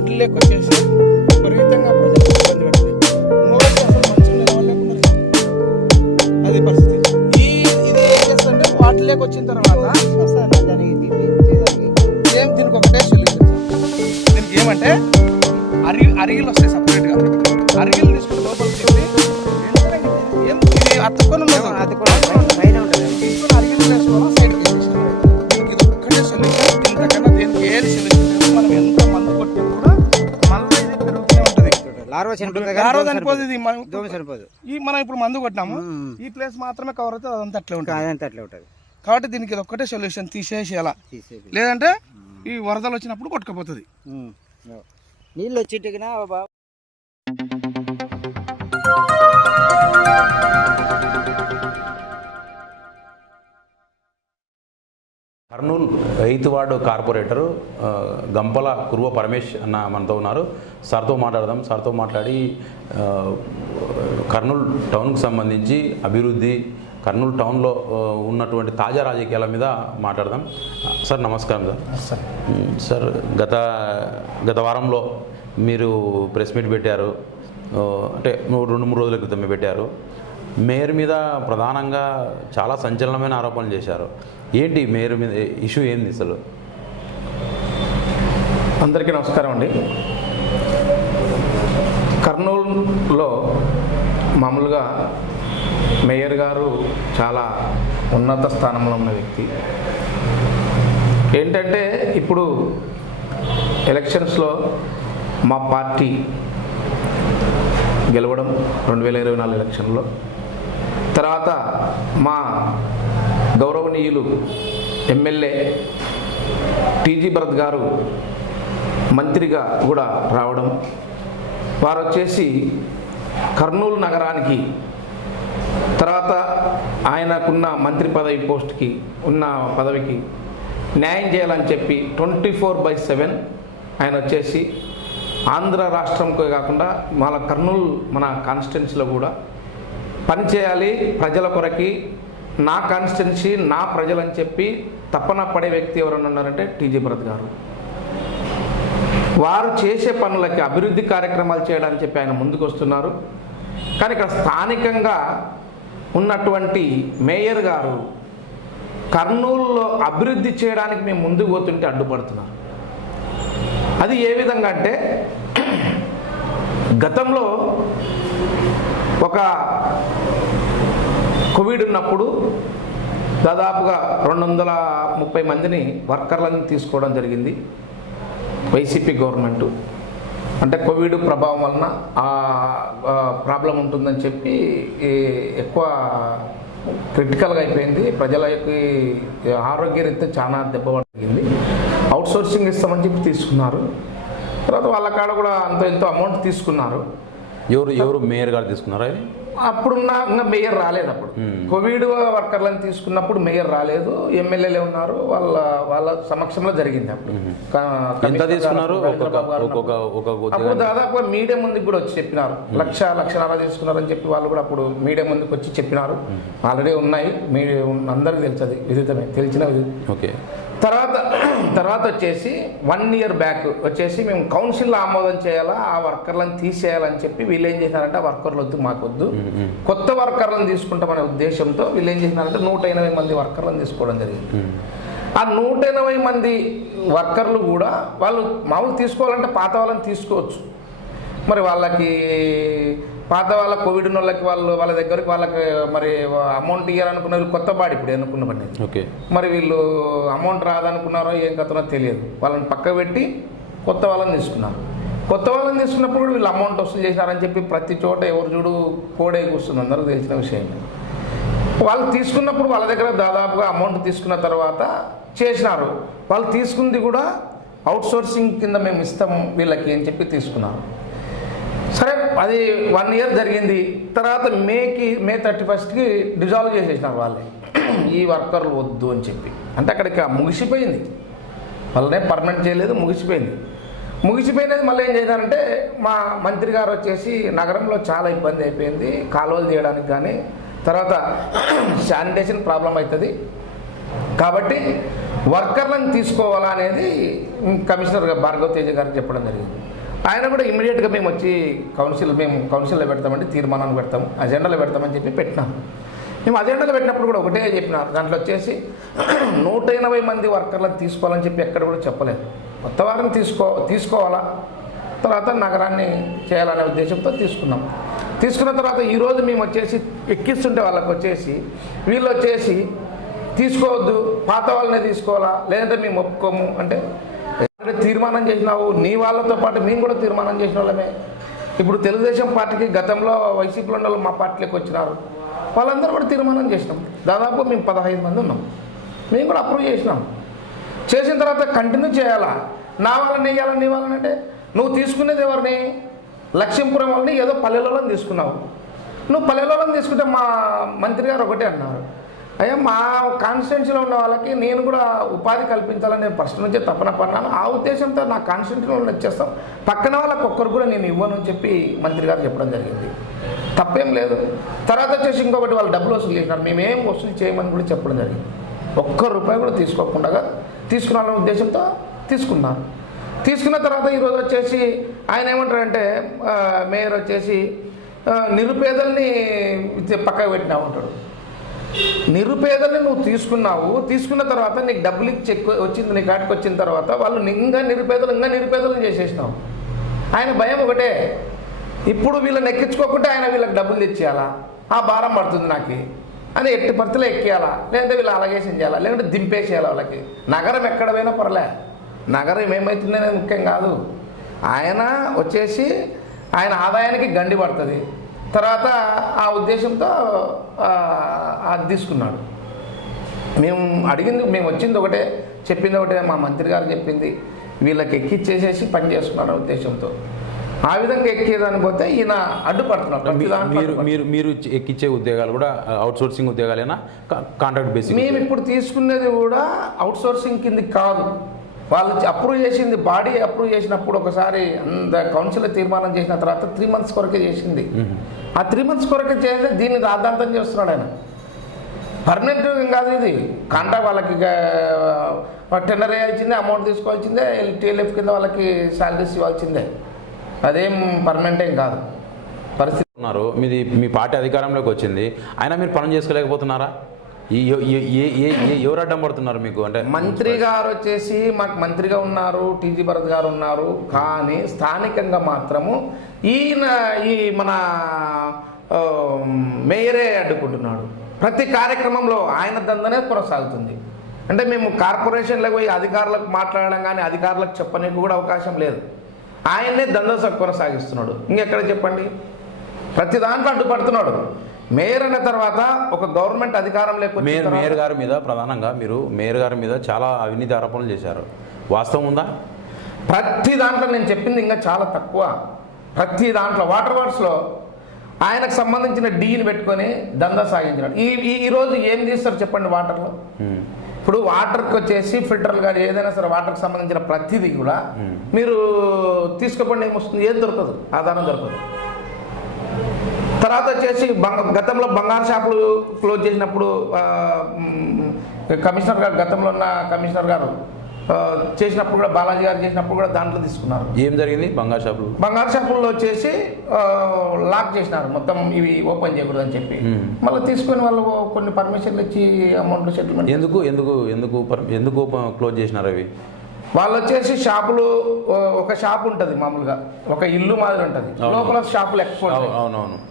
వాటిల్లోకి వచ్చేసి విపరీతంగా ప్రజలకు ఇబ్బంది పెడుతుంది. మూడోది అసలు మంచి నిలవలేకుండా అది పరిస్థితి. ఇది ఏం చేస్తుంటే వాటిల్లోకి వచ్చిన తర్వాత దీనికి ఒకటే సొల్యూషన్. దీనికి ఏమంటే అరిగిలు వస్తాయి సపరేట్గా. అరిగిలు తీసుకుని లోపలికి తిప్పి ఏం ఇది అతుక్కొని ఉండదు, తీసుకొని అరిగిలు వేసుకోవాలి సైడ్కి. దీనికి ఇది ఒక్కటే సొల్యూషన్. ఇంతకన్నా దీనికి ఏది సొల్యూషన్ లేదు. మనం ఎంత మందు కొట్టినా కూడా మళ్ళీ ఇది పెరుగుతూనే ఉంటుంది. లార్వా చనిపోదు, ఇది మనం ఇప్పుడు మందు కొట్టినాము, ఈ ప్లేస్ మాత్రమే కవర్ అవుతుంది, అదంతా అట్లే ఉంటుంది. కాబట్టి దీనికి ఇది ఒక్కటే సొల్యూషన్, తీసేసి అలా, లేదంటే ఈ వరదలు వచ్చినప్పుడు కొట్టుకుపోతుంది. నీళ్ళు వచ్చేట్టుగా Kurnool 8th ward corporator Gampala Kurva Paramesh అన్న మనతో ఉన్నారు. సార్తో మాట్లాడదాం. సార్తో మాట్లాడి కర్నూలు టౌన్కు సంబంధించి అభివృద్ధి, కర్నూలు టౌన్లో ఉన్నటువంటి తాజా రాజకీయాల మీద మాట్లాడదాం. సార్ నమస్కారం. సార్ సార్ గత వారంలో మీరు ప్రెస్ మీట్ పెట్టారు, అంటే 2-3 రోజుల క్రితమే పెట్టారు. మేయర్ మీద ప్రధానంగా చాలా సంచలనమైన ఆరోపణలు చేశారు. ఏంటి మేయర్ మీద ఇష్యూ ఏంది అసలు? అందరికీ నమస్కారం అండి. కర్నూలులో మామూలుగా మేయర్ గారు చాలా ఉన్నత స్థానంలో ఉన్న వ్యక్తి. ఏంటంటే ఇప్పుడు ఎలక్షన్స్లో మా పార్టీ గెలవడం 2024 ఎలక్షన్లో, తర్వాత మా గౌరవనీయులు ఎమ్మెల్యే టీజీ భరత్ గారు మంత్రిగా కూడా రావడం, వారు వచ్చేసి కర్నూలు నగరానికి, తర్వాత ఆయనకున్న మంత్రి పదవి పోస్ట్కి ఉన్న పదవికి న్యాయం చేయాలని చెప్పి 24/7 ఆయన వచ్చేసి ఆంధ్ర రాష్ట్రంకే కాకుండా మన కర్నూలు మన కాన్స్టిట్యున్సీలో కూడా పనిచేయాలి ప్రజల కొరకి, నా కాన్స్టిట్యున్సీ నా ప్రజలని చెప్పి తపన పడే వ్యక్తి ఎవరన్నా ఉన్నారంటే టీజీ భరత్ గారు. వారు చేసే పనులకి అభివృద్ధి కార్యక్రమాలు చేయడానికి చెప్పి ఆయన ముందుకు వస్తున్నారు. కానీ ఇక్కడ స్థానికంగా ఉన్నటువంటి మేయర్ గారు కర్నూలులో అభివృద్ధి చేయడానికి మేము ముందుకు పోతుంటే అడ్డుపడుతున్నారు. అది ఏ విధంగా అంటే, గతంలో ఒక కోవిడ్ ఉన్నప్పుడు దాదాపుగా 230 మందిని వర్కర్లను తీసుకోవడం జరిగింది వైసీపీ గవర్నమెంటు. అంటే కోవిడ్ ప్రభావం వలన ప్రాబ్లం ఉంటుందని చెప్పి ఎక్కువ క్రిటికల్గా అయిపోయింది. ప్రజలకి ఆరోగ్యరీత్యా చాలా దెబ్బపడింది. అవుట్సోర్సింగ్ ఇస్తామని చెప్పి తీసుకున్నారు. తర్వాత వాళ్ళ కాడ కూడా ఎంతో అమౌంట్ తీసుకున్నారు. ఎవరు మేయర్ గారు తీసుకున్నారా? అప్పుడున్న మేయర్ రాలేదు. అప్పుడు కోవిడ్ వర్కర్లను తీసుకున్నప్పుడు మేయర్ రాలేదు, ఎమ్మెల్యేలే ఉన్నారు. వాళ్ళ సమక్షంలో జరిగింది. అప్పుడు ఎంత తీసుకున్నారు? అప్పుడు దాదాపుగా మీడియా ముందుకు కూడా వచ్చి చెప్పినారు, 1,00,000-1,50,000 తీసుకున్నారని చెప్పి వాళ్ళు కూడా అప్పుడు మీడియా ముందుకు వచ్చి చెప్పినారు. ఆల్రెడీ ఉన్నాయి, అందరికీ తెలుసు, విదితమే, తెలిసిన విధి. ఓకే. తర్వాత వచ్చేసి 1 year బ్యాక్ వచ్చేసి మేము కౌన్సిల్లో ఆమోదం చేయాలా, ఆ వర్కర్లను తీసేయాలని చెప్పి వీళ్ళు ఏం చేసినారంటే ఆ వర్కర్లు వద్దు, మాకు వద్దు, కొత్త వర్కర్లను తీసుకుంటామనే ఉద్దేశంతో వీళ్ళు ఏం చేసినారంటే 180 మంది వర్కర్లను తీసుకోవడం జరిగింది. ఆ 180 మంది వర్కర్లు కూడా వాళ్ళు మామూలు తీసుకోవాలంటే పాత వాళ్ళని తీసుకోవచ్చు. మరి వాళ్ళకి పాత వాళ్ళ కోవిడ్ ఉన్న వాళ్ళకి వాళ్ళ దగ్గరికి వాళ్ళకి మరి అమౌంట్ ఇవ్వాలనుకున్న వీళ్ళు కొత్త బాడీ ఇప్పుడు ఎన్నుకున్న పని. ఓకే. మరి వీళ్ళు అమౌంట్ రాదనుకున్నారో ఏం కథనో తెలియదు, వాళ్ళని పక్క పెట్టి కొత్త వాళ్ళని తీసుకున్నారు. కొత్త వాళ్ళని తీసుకున్నప్పుడు కూడా వీళ్ళు అమౌంట్ వసూలు చేశారని చెప్పి ప్రతి చోట ఎవరు చూడు కోడే కూర్చుంది, అందరూ తెలిసిన విషయం. వాళ్ళు తీసుకున్నప్పుడు వాళ్ళ దగ్గర దాదాపుగా అమౌంట్ తీసుకున్న తర్వాత చేసినారు. వాళ్ళు తీసుకుంది కూడా అవుట్సోర్సింగ్ కింద మేము ఇస్తాం వీళ్ళకి అని చెప్పి తీసుకున్నారు. సరే, అది 1 year జరిగింది. తర్వాత మే 31st డిజాల్వ్ చేసేసినారు వాళ్ళే, ఈ వర్కర్లు వద్దు అని చెప్పి. అంటే అక్కడికి ముగిసిపోయింది, వాళ్ళనే పర్మనెంట్ చేయలేదు, ముగిసిపోయినది. మళ్ళీ ఏం చేశారంటే మా మంత్రి గారు వచ్చేసి నగరంలో చాలా ఇబ్బంది అయిపోయింది, కాలువలు చేయడానికి కానీ, తర్వాత శానిటేషన్ ప్రాబ్లం అవుతుంది, కాబట్టి వర్కర్లను తీసుకోవాలా అనేది కమిషనర్ భార్గవ్ తేజ గారికి చెప్పడం జరిగింది. ఆయన కూడా ఇమీడియట్గా మేము వచ్చి కౌన్సిల్లో పెడతామండి, తీర్మానాన్ని పెడతాము, అజెండాలో పెడతామని చెప్పి పెట్టినాం. మేము అజెండాలో పెట్టినప్పుడు కూడా ఒకటే చెప్పినారు, దాంట్లో వచ్చేసి 180 మంది వర్కర్లను తీసుకోవాలని చెప్పి ఎక్కడ కూడా చెప్పలేదు. కొత్త వారిని తీసుకోవాలా, తర్వాత నగరాన్ని చేయాలనే ఉద్దేశంతో తీసుకున్నాం. తీసుకున్న తర్వాత ఈరోజు మేము వచ్చేసి ఎక్కిస్తుంటే వాళ్ళకి వచ్చేసి వీళ్ళు వచ్చేసి తీసుకోవద్దు, పాత వాళ్ళనే తీసుకోవాలా, లేదంటే మేము ఒప్పుకోము అంటే తీర్మానం చేసినావు, నీ వాళ్ళతో పాటు మేము కూడా తీర్మానం చేసిన వాళ్ళమే. ఇప్పుడు తెలుగుదేశం పార్టీకి గతంలో వైసీపీలో ఉన్న వాళ్ళు మా పార్టీలోకి వచ్చినారు, వాళ్ళందరూ కూడా తీర్మానం చేసినాం. దాదాపు మేము 15 మంది ఉన్నాం, మేము కూడా అప్రూవ్ చేసినాం. చేసిన తర్వాత కంటిన్యూ చేయాలా, నా వాళ్ళని వేయాలా, నీ వాళ్ళని అంటే నువ్వు తీసుకునేది ఎవరిని, లక్ష్మీపురం వాళ్ళని ఏదో పల్లెలలో తీసుకున్నావు. నువ్వు పల్లెలలో తీసుకుంటే మా మంత్రి గారు ఒకటే అన్నారు, అయ్యా మా కాన్స్టిట్యున్సీలో ఉన్న వాళ్ళకి నేను కూడా ఉపాధి కల్పించాలని నేను ఫస్ట్ నుంచే తపన పడినాను, ఆ ఉద్దేశంతో నా కాన్స్టిట్యున్సీలో వచ్చేస్తాం, పక్కన వాళ్ళకి ఒక్కరు కూడా నేను ఇవ్వను అని చెప్పి మంత్రి గారు చెప్పడం జరిగింది. తప్పేం లేదు. తర్వాత వచ్చేసి ఇంకొకటి వాళ్ళు డబ్బులు వసూలు చేసినారు, మేమేం వసూలు చేయమని కూడా చెప్పడం జరిగింది. ₹1 కూడా తీసుకోకుండా తీసుకున్నాలనే ఉద్దేశంతో తీసుకున్నారు. తీసుకున్న తర్వాత ఈరోజు వచ్చేసి ఆయన ఏమంటారంటే మేయర్ వచ్చేసి నిరుపేదల్ని పక్కకు పెట్టినా ఉంటాడు. నిరుపేదల్ని నువ్వు తీసుకున్న తర్వాత నీకు డబ్బులు చెక్ వచ్చింది, నీ కాటికి వచ్చిన తర్వాత వాళ్ళు ఇంకా నిరుపేదలు చేసేసినావు. ఆయన భయం ఒకటే, ఇప్పుడు వీళ్ళని ఎక్కించుకోకుంటే ఆయన వీళ్ళకి డబ్బులు తెచ్చేయాలా, ఆ భారం పడుతుంది నాకు అని ఎట్టి పరిస్థితుల్లో ఎక్కియాలా, లేదంటే వీళ్ళు అలగేషన్ చేయాలా, లేదంటే దింపేసేయాలి వాళ్ళకి. నగరం ఎక్కడ పోయినా పర్లే, నగరం ఏమవుతుందనేది ముఖ్యం కాదు. ఆయన వచ్చేసి ఆయన ఆదాయానికి గండి పడుతుంది. తర్వాత ఆ ఉద్దేశంతో అది తీసుకున్నాడు. మేము వచ్చింది ఒకటే, చెప్పింది ఒకటే, మా మంత్రి గారు చెప్పింది వీళ్ళకి ఎక్కిచ్చేసేసి పని చేసుకున్నాడు ఉద్దేశంతో. ఆ విధంగా ఎక్కేదాన్ని పోతే ఈయన అడ్డుపడుతున్నాడు. మీరు ఎక్కిచ్చే ఉద్యోగాలు కూడా అవుట్సోర్సింగ్ ఉద్యోగాలేనా, కాంట్రాక్ట్ బేసిక్? మేము ఇప్పుడు తీసుకునేది కూడా అవుట్సోర్సింగ్ కింద కాదు, వాళ్ళు అప్రూవ్ చేసింది, బాడీ అప్రూవ్ చేసినప్పుడు ఒకసారి కౌన్సిల్ తీర్మానం చేసిన తర్వాత 3 months కొరకే చేసింది. ఆ 3 months కొరకే చేస్తే దీన్ని రాద్ధాంతం చేస్తున్నాడు ఆయన. పర్మనెంట్ కాదు ఇది, కాంట్రాక్ట్ వాళ్ళకి టెండర్ వేయాల్సిందే, అమౌంట్ తీసుకోవాల్సిందే, టీఎల్ఎఫ్ కింద వాళ్ళకి శాలరీస్ ఇవ్వాల్సిందే, అదేం పర్మనెంట్ ఏం కాదు పరిస్థితి. ఉన్నారు మీ పార్టీ అధికారంలోకి వచ్చింది, అయినా మీరు పనులు చేసుకోలేకపోతున్నారా? ఎవరు అడ్డం పడుతున్నారు మీకు? అంటే మంత్రి గారు వచ్చేసి మాకు మంత్రిగా ఉన్నారు, టీజీ భరత్ గారు ఉన్నారు, కానీ స్థానికంగా మాత్రము ఈ మన మేయరే అడ్డుకుంటున్నాడు. ప్రతి కార్యక్రమంలో ఆయన దందనే కొనసాగుతుంది. అంటే మేము కార్పొరేషన్లకు పోయి అధికారులకు మాట్లాడడం కానీ అధికారులకు చెప్పడానికి కూడా అవకాశం లేదు, ఆయన్నే దంద కొనసాగిస్తున్నాడు. ఇంకెక్కడ చెప్పండి, ప్రతి దాంట్లో అడ్డుపడుతున్నాడు. మేయర్ అన్న తర్వాత ఒక గవర్నమెంట్ అధికారం లేకపోతే మేయర్ గారి మీద ప్రధానంగా మీరు మేయర్ గారి మీద చాలా అవినీతి ఆరోపణలు చేశారు, వాస్తవం ఉందా? ప్రతి దాంట్లో నేను చెప్పింది ఇంకా చాలా తక్కువ. ప్రతి దాంట్లో వాటర్ వర్క్స్లో ఆయనకు సంబంధించిన డీని పెట్టుకొని దందా సాగించినాడు. ఈరోజు ఏం చేస్తారు చెప్పండి వాటర్లో? ఇప్పుడు వాటర్కి వచ్చేసి ఫిల్టర్లు కానీ ఏదైనా సరే వాటర్కి సంబంధించిన ప్రతిదీ కూడా మీరు తీసుకోకుండా ఏమొస్తుంది, ఏం దొరకదు, ఆధారం దొరకదు. తర్వాత వచ్చేసి గతంలో బంగారు షాపులు క్లోజ్ చేసినప్పుడు కమిషనర్ గారు, గతంలో ఉన్న కమిషనర్ గారు చేసినప్పుడు కూడా, బాలాజీ గారు చేసినప్పుడు కూడా దాంట్లో తీసుకున్నారు. ఏం జరిగింది? బంగారు షాపుల్లో వచ్చేసి లాక్ చేసినారు, మొత్తం ఇవి ఓపెన్ చేయకూడదు అని చెప్పి. మళ్ళీ తీసుకొని వాళ్ళు కొన్ని పర్మిషన్లు ఇచ్చి అమౌంట్ సెటిల్మెంట్. ఎందుకు క్లోజ్ చేసినారు అవి? వాళ్ళు వచ్చేసి షాపులు, ఒక షాప్ ఉంటుంది మామూలుగా, ఒక ఇల్లు మాదిరి ఉంటుంది, లోపల షాపులు ఎక్కువ,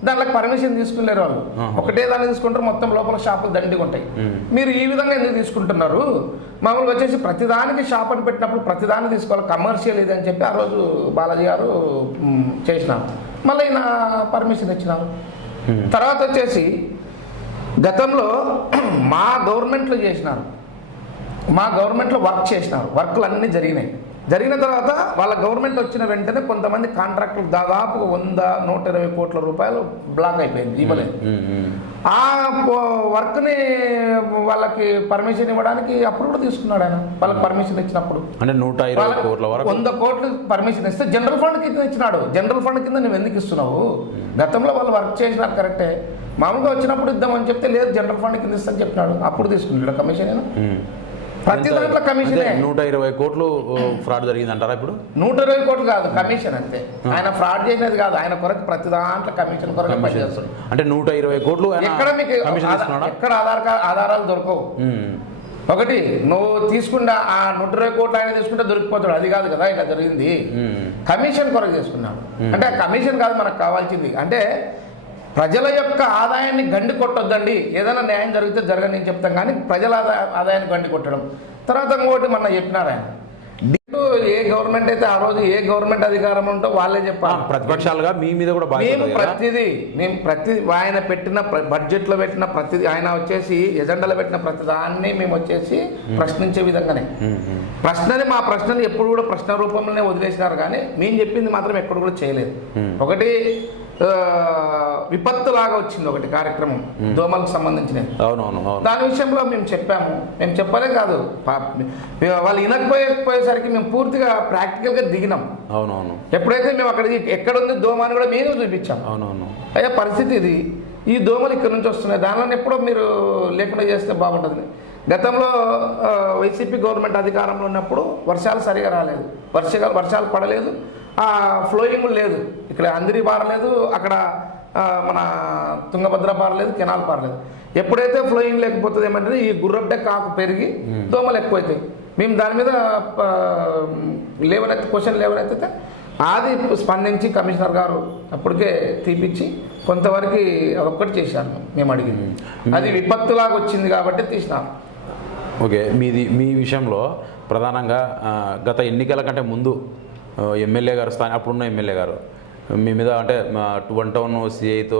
దాంట్లో పర్మిషన్ తీసుకునేరు వాళ్ళు. ఒకటే దాన్ని తీసుకుంటారు, మొత్తం లోపల షాపులు దండిగా ఉంటాయి. మీరు ఈ విధంగా ఎందుకు తీసుకుంటున్నారు? మామూలుగా వచ్చేసి ప్రతిదానికి షాప్ అని పెట్టినప్పుడు ప్రతిదాన్ని తీసుకోవాలి, కమర్షియల్ ఇది అని చెప్పి ఆ రోజు బాలాజీ గారు చేసినారు. మళ్ళీ ఈయన పర్మిషన్ ఇచ్చినారు. తర్వాత వచ్చేసి గతంలో మా గవర్నమెంట్లో చేసినారు, మా గవర్నమెంట్లో వర్క్ చేసినారు, వర్క్లు అన్నీ జరిగిన తర్వాత వాళ్ళ గవర్నమెంట్ వచ్చిన వెంటనే కొంతమంది కాంట్రాక్టులు దాదాపు 100-120 కోట్ల రూపాయలు బ్లాక్ అయిపోయింది, ఇవ్వలేదు. ఆ వర్క్ని వాళ్ళకి పర్మిషన్ ఇవ్వడానికి అప్పుడు కూడా తీసుకున్నాడు ఆయన. వాళ్ళకి పర్మిషన్ ఇచ్చినప్పుడు అంటే 100 కోట్లు పర్మిషన్ ఇస్తే జనరల్ ఫండ్ కింద ఇచ్చినాడు. జనరల్ ఫండ్ కింద నువ్వు ఎందుకు ఇస్తున్నావు? గతంలో వాళ్ళు వర్క్ చేసినారు కరెక్టే, మామూలుగా వచ్చినప్పుడు ఇద్దామని చెప్తే లేదు జనరల్ ఫండ్ కింద ఇస్తాను చెప్పినాడు, అప్పుడు తీసుకున్నాడు కమిషన్. ప్రతి దాంట్లో కమిషన్ 120 కోట్లు ఫ్రాడ్ జరిగింది అంటారా ఇప్పుడు? 120 కోట్లు కాదు, కమిషన్ అంతే. ఆయన ఫ్రాడ్ చేసినది కాదు, ఆయన కొరకు ప్రతి దాంట్లో కమిషన్ కొరకు పనిచేస్తాడు. అంటే 120 కోట్లు ఎక్కడ మీకు ఎక్కడ ఆధారాలు దొరకవు. ఒకటి నువ్వు తీసుకున్న ఆ 120 కోట్లు ఆయన తీసుకుంటే దొరికిపోతాడు, అది కాదు కదా ఇట్లా జరిగింది. కమిషన్ కొరకు తీసుకున్నాడు. అంటే ఆ కమిషన్ కాదు మనకు కావాల్సింది. అంటే ప్రజల యొక్క ఆదాయాన్ని గండి కొట్టొద్దండి, ఏదైనా న్యాయం జరిగితే జరగని నేను చెప్తాం, కానీ ప్రజల ఆదాయాన్ని గండి కొట్టడం. తర్వాత ఇంకోటి మొన్న చెప్పినారు ఆయన, ఏ గవర్నమెంట్ అయితే ఆ రోజు ఏ గవర్నమెంట్ అధికారం ఉంటో వాళ్ళే చెప్పాలి. ప్రతిపక్షాలుగా మీ మీద కూడా మేము ప్రతిదీ ఆయన పెట్టిన బడ్జెట్లో పెట్టిన ప్రతిదీ, ఆయన వచ్చేసి ఎజెండాలో పెట్టిన ప్రతి దాన్ని మేము వచ్చేసి ప్రశ్నించే విధంగానే ప్రశ్నని మా ప్రశ్నని ఎప్పుడు కూడా ప్రశ్న రూపంలోనే వదిలేసినారు, కానీ మేము చెప్పింది మాత్రం ఎప్పుడు కూడా చేయలేదు. ఒకటి విపత్తు లాగా వచ్చింది ఒకటి కార్యక్రమం దోమలకు సంబంధించినది. దాని విషయంలో మేము చెప్పాము. మేము చెప్పలే కాదు, వాళ్ళు వినకపోయేసరికి మేము పూర్తిగా ప్రాక్టికల్గా దిగినాం. ఎప్పుడైతే మేము అక్కడ ఎక్కడుంది దోమ అని కూడా మేము చూపించాం. అయ్యా పరిస్థితి ఇది, ఈ దోమలు ఇక్కడ నుంచి వస్తున్నాయి, దానిలో ఎప్పుడో మీరు లేకుండా చేస్తే బాగుంటుంది. గతంలో వైసీపీ గవర్నమెంట్ అధికారంలో ఉన్నప్పుడు వర్షాలు సరిగా రాలేదు, వర్షాలు పడలేదు, ఫ్లోయింగ్ లేదు, ఇక్కడ అందిరి పారలేదు, అక్కడ మన తుంగభద్ర పారలేదు, కెనాల్ పారలేదు. ఎప్పుడైతే ఫ్లోయింగ్ లేకపోతుంది ఏమంటే ఈ గుర్రడ్డ కాకు పెరిగి దోమలు ఎక్కువైతాయి. మేము దాని మీద క్వశ్చన్ లేవనెత్తితే అది స్పందించి కమిషనర్ గారు అప్పటికే తీపిచ్చి కొంతవరకు అదొక్కటి చేశారు మేము అడిగింది. అది విపత్తులాగా వచ్చింది కాబట్టి తీసినాం. ఓకే, మీ విషయంలో ప్రధానంగా గత ఎన్నికల కంటే ముందు ఎమ్మెల్యే గారు అప్పుడున్న ఎమ్మెల్యే గారు మీ మీద అంటే 1 టౌన్ సిఐతో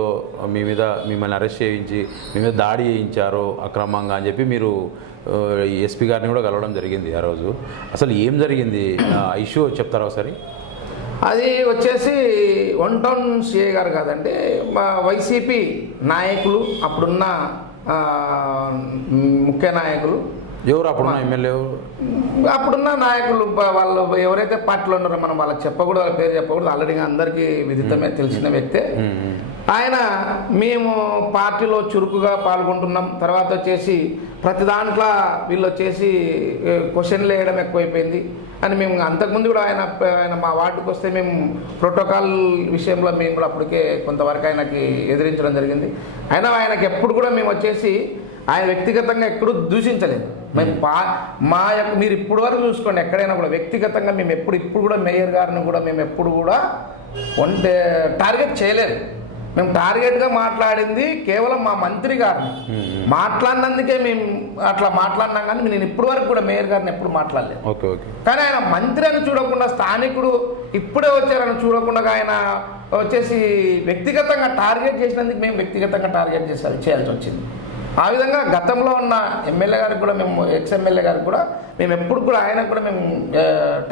మిమ్మల్ని అరెస్ట్ చేయించి మీ మీద దాడి చేయించారు అక్రమంగా అని చెప్పి మీరు ఎస్పీ గారిని కూడా కలవడం జరిగింది ఆ రోజు. అసలు ఏం జరిగింది ఇష్యూ చెప్తారా ఒకసారి? అది వచ్చేసి 1 టౌన్ సిఐ గారు కాదండి, మా వైసీపీ నాయకులు, అప్పుడున్న ముఖ్య నాయకులు. ఎవరు అప్పుడున్న ఎమ్మెల్యే? అప్పుడున్న నాయకులు వాళ్ళు ఎవరైతే పార్టీలో ఉన్నారో మనం వాళ్ళకి చెప్పకూడదు, వాళ్ళ పేరు చెప్పకూడదు, ఆల్రెడీ అందరికీ విదితమే తెలిసిన వ్యక్తే ఆయన. మేము పార్టీలో చురుకుగా పాల్గొంటున్నాం. తర్వాత వచ్చేసి ప్రతి దాంట్లో వీళ్ళు వచ్చేసి క్వశ్చన్లు వేయడం ఎక్కువైపోయింది అని మేము అంతకుముందు కూడా ఆయన మా వార్డుకు వస్తే మేము ప్రోటోకాల్ విషయంలో మేము కూడా అప్పటికే కొంతవరకు ఆయనకి ఎదిరించడం జరిగింది. అయినా ఆయనకి ఎప్పుడు కూడా మేము వచ్చేసి ఆయన వ్యక్తిగతంగా ఎప్పుడూ దూషించలేదు. మేము మా యొక్క మీరు ఇప్పుడు వరకు చూసుకోండి, ఎక్కడైనా కూడా వ్యక్తిగతంగా మేము ఇప్పుడు కూడా మేయర్ గారిని కూడా మేము ఎప్పుడు కూడా టార్గెట్ చేయలేదు. మేము టార్గెట్గా మాట్లాడింది కేవలం మా మంత్రి గారిని. మాట్లాడినందుకే మేము అట్లా మాట్లాడినాం, కానీ నేను ఇప్పుడు వరకు కూడా మేయర్ గారిని ఎప్పుడు మాట్లాడలేదు. కానీ ఆయన మంత్రి అని చూడకుండా, స్థానికుడు ఇప్పుడే వచ్చారని చూడకుండా ఆయన వచ్చేసి వ్యక్తిగతంగా టార్గెట్ చేసినందుకు మేము వ్యక్తిగతంగా టార్గెట్ చేయాల్సి వచ్చింది. ఆ విధంగా గతంలో ఉన్న ఎమ్మెల్యే గారికి కూడా మేము ఎమ్మెల్యే గారికి కూడా మేము ఎప్పుడు కూడా ఆయనకు కూడా మేము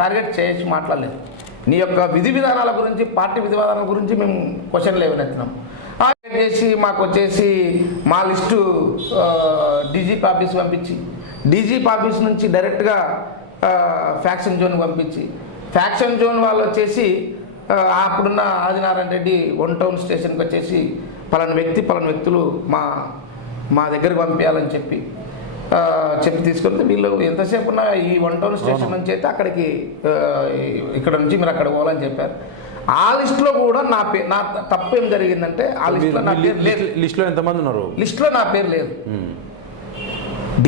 టార్గెట్ చేసి మాట్లాడలేదు. నీ యొక్క విధి విధానాల గురించి, పార్టీ విధి విధానాల గురించి మేము క్వశ్చన్లు లేవనెత్తినాం. చేసి మాకు వచ్చేసి మా లిస్టు డీజీపీ ఆఫీస్ పంపించి, డీజీపీ ఆఫీస్ నుంచి డైరెక్ట్గా ఫ్యాక్షన్ జోన్ పంపించి, ఫ్యాక్షన్ జోన్ వాళ్ళు వచ్చేసి అప్పుడున్న ఆదినారాయణ రెడ్డి 1 టౌన్ స్టేషన్కి వచ్చేసి పలానా వ్యక్తులు మా దగ్గరికి పంపించాలని చెప్పి తీసుకెళ్తే వీళ్ళు ఎంతసేపు ఉన్న ఈ 1 టౌన్ స్టేషన్ నుంచి అయితే అక్కడికి ఇక్కడ నుంచి మీరు అక్కడ పోవాలని చెప్పారు. ఆ లిస్టులో కూడా నా తప్పు ఏం జరిగిందంటే ఆ లిస్టులో నా పేరు లేదు. లిస్టులో ఎంతమంది ఉన్నారు? లిస్టులో నా పేరు లేదు.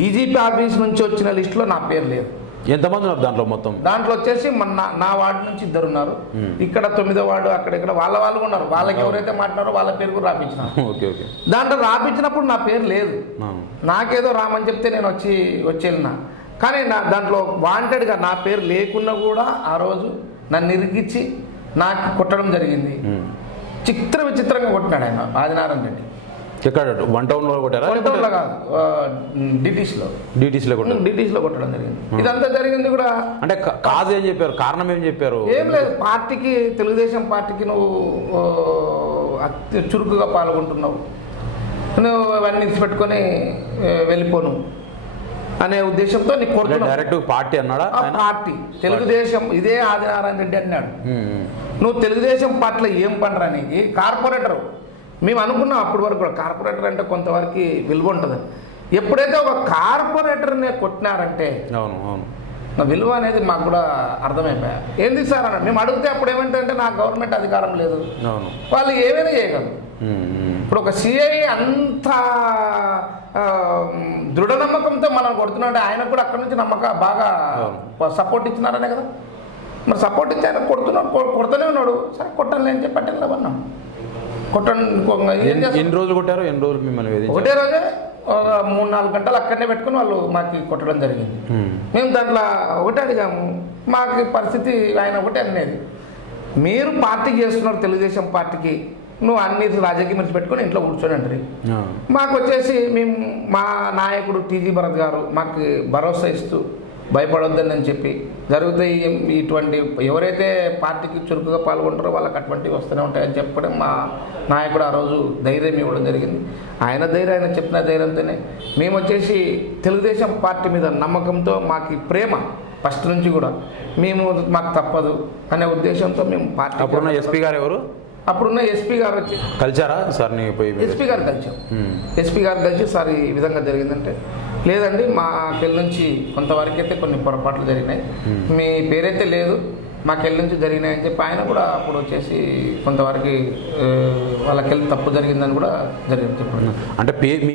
డీజీపీ ఆఫీస్ నుంచి వచ్చిన లిస్టులో నా పేరు లేదు. ఎంతమంది ఉన్నారు దాంట్లో? మొత్తం దాంట్లో వచ్చేసి నా వార్డు నుంచి 2 ఉన్నారు, ఇక్కడ 9వ వార్డు అక్కడ వాళ్ళు ఉన్నారు. వాళ్ళకి ఎవరైతే మాట్లాడారో వాళ్ళ పేరు కూడా రాపించినారు. దాంట్లో రాపించినప్పుడు నా పేరు లేదు. నాకేదో రామని చెప్తే నేను వచ్చి వెళ్ళినా, కానీ దాంట్లో వాంటెడ్గా నా పేరు లేకున్నా కూడా ఆ రోజు నన్ను ఇరికిచ్చి నాకు కొట్టడం జరిగింది. విచిత్రంగా కొట్టినాడు ఆయన ఆదినారాయణ రెడ్డి. ఎక్కడ? 1 టౌన్లో కొట్టారా? 1 టౌన్లో కాదు, డిటీసీలో కొట్టడం జరిగింది. ఇదంతా జరిగింది కూడా అంటే కాదు ఏం చెప్పారు? కారణం ఏం చెప్పారు? ఏం లేదు, పార్టీకి, తెలుగుదేశం పార్టీకి నువ్వు చురుకుగా పాల్గొంటున్నావు, నువ్వు అవన్నీ పెట్టుకొని వెళ్ళిపోను అనే ఉద్దేశంతో నీకు కొడుతున్నావు. డైరెక్ట్ పార్టీ అన్నాడా? పార్టీ తెలుగుదేశం, ఇదే ఆదినారాయణ రెడ్డి అన్నాడు. నువ్వు తెలుగుదేశం పార్టీలో ఏం పనరా, నీకు కార్పొరేటర్. మేము అనుకున్నాం అప్పటి వరకు కూడా కార్పొరేటర్ అంటే కొంతవరకు విలువ ఉంటుంది. ఎప్పుడైతే ఒక కార్పొరేటర్ని కొట్టినారంటే అవును అవును నా విలువ అనేది మాకు కూడా అర్థమైపోయా. ఏంది సార్ అన్న మేము అడిగితే అప్పుడు ఏమంటే నాకు గవర్నమెంట్ అధికారం లేదు, అవును వాళ్ళు ఏమైనా చేయగలరు. ఇప్పుడు ఒక సిఐ అంత దృఢ నమ్మకంతో మనం కొడుతున్నాడు, ఆయనకు కూడా అక్కడి నుంచి బాగా సపోర్ట్ ఇచ్చినారనే కదా. మరి సపోర్ట్ ఇచ్చి ఆయన కొడుతూనే ఉన్నాడు. సరే కొట్టండి అని చెప్పి పట్టండి అన్నాం. కొట్టండి ఎన్ని రోజులు కొట్టారు? ఎన్ని రోజులు మిమ్మల్ని ఒకటే రోజే 3-4 గంటలు అక్కడనే పెట్టుకుని వాళ్ళు మాకు కొట్టడం జరిగింది. మేము దాంట్లో ఒకటే అడిగాము. మాకు పరిస్థితి ఆయన ఒకటే అనేది, మీరు పార్టీ చేస్తున్నారు తెలుగుదేశం పార్టీకి, నువ్వు అన్ని రాజకీయ మనిషి పెట్టుకొని ఇంట్లో కూర్చొని అంటారు. మాకు వచ్చేసి మేము మా నాయకుడు టీజీ భరత్ గారు మాకు భరోసా ఇస్తూ భయపడొద్దని అని చెప్పి జరుగుతాయి. ఇటువంటి ఎవరైతే పార్టీకి చురుకుగా పాల్గొంటారో వాళ్ళకి అటువంటివి వస్తూనే ఉంటాయని చెప్పడం మా నాయకుడు ఆ రోజు ధైర్యం ఇవ్వడం జరిగింది. ఆయన ధైర్యం, ఆయన చెప్పిన ధైర్యంతోనే మేము వచ్చేసి తెలుగుదేశం పార్టీ మీద నమ్మకంతో, మాకు ప్రేమ ఫస్ట్ నుంచి కూడా, మాకు తప్పదు అనే ఉద్దేశంతో మేము పార్టీ. అప్పుడున్న ఎస్పీ గారు ఎవరు? అప్పుడున్న ఎస్పీ గారు వచ్చి కలిచారా సార్ని? ఎస్పీ గారు కలిసాం. ఎస్పీ గారు కలిసి సార్ ఈ విధంగా జరిగిందంటే, లేదండి మాకెళ్ళ నుంచి కొంతవరకు అయితే కొన్ని పొరపాట్లు జరిగినాయి, మీ పేరైతే లేదు, మాకెళ్ళ నుంచి జరిగినాయని చెప్పి ఆయన కూడా అప్పుడు వచ్చేసి కొంతవరకు వాళ్ళకెళ్ళి తప్పు జరిగిందని కూడా చెప్పారు. అంటే